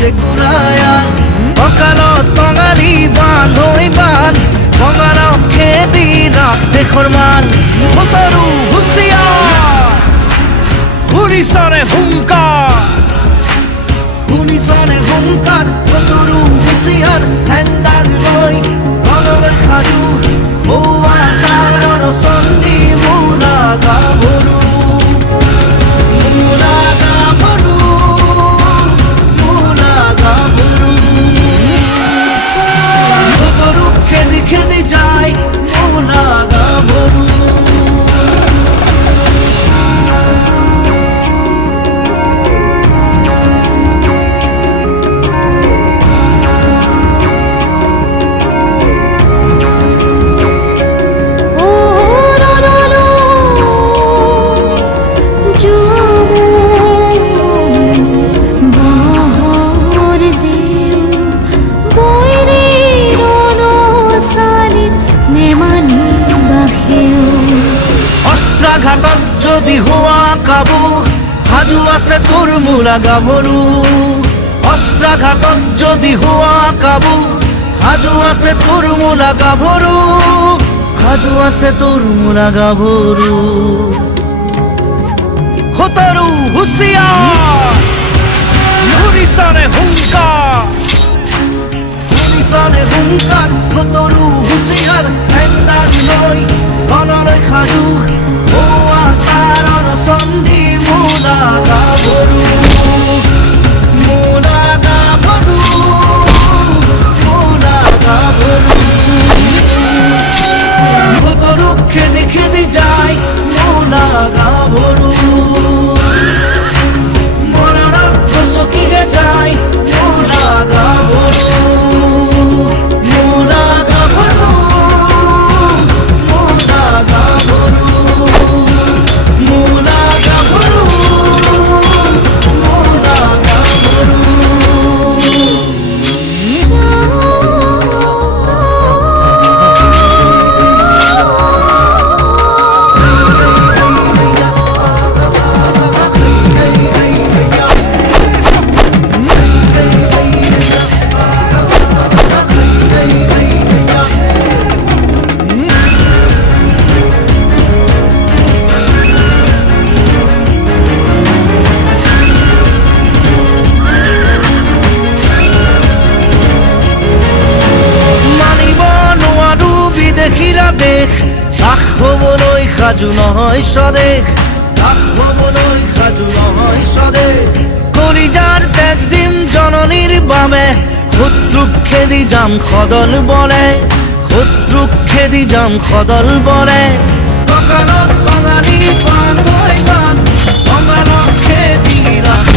হৈছে কুৰায়াল অকালত টঙালি বান্ধ হৈ বান্ধ টঙালক খেদি ৰাখ দেশৰ মান সতৰু হুঁচিয়াৰ শুনিছনে হুংকাৰ শুনিছনে হুংকাৰ সতৰু হুঁচিয়াৰ হেংদাৰ লৈ মনলৈ সাজু সৌৱা চাৰৰ চন্দী মোনা গাভৰু মোনা গাভৰু মোনা গাভৰু সতৰু খেদি খেদি যায় মোনা গাভৰু ঘাটত যদি হোৱা কাবু সাজু আছে তোৰ মোলা গাভৰু অস্ত্ৰাঘাতত যদি হোৱা কাবু সাজু আছে তোৰ মোলা গাভৰু সাজু আছে তোৰ মোলা গাভৰু সতৰু হুঁচিয়াৰ শুনিছনে হুংকাৰ শুনিছনে হুংকাৰ সতৰু হুঁচিয়াৰ হেংদাৰ লৈ মনলৈ সাজু সৌৱা চাৰৰ চন্দী মোনা গাভৰু মোনা গাভৰু মোনা গাভৰু সতৰু খেদি খেদি যায় মোনা গাভৰু মনত গচকিহে যায় মোনা গাভৰু মোনা গাভৰু মোনা গাভৰু মোনা গাভৰু মোনা গাভৰু দেশ দাস হবলৈ সাজু নহয় স্বদেশ দাস হবলৈ সাজু নহয় স্বদেশ কলিজাৰ তেজ দিম জননীৰ বাবে শত্ৰুক খেদি যাম সদল বলে শত্ৰুক খেদি যাম সদল বলে কঁকালত টঙালি বান্ধ হৈ বান্ধ টঙালক খেদি ৰাখ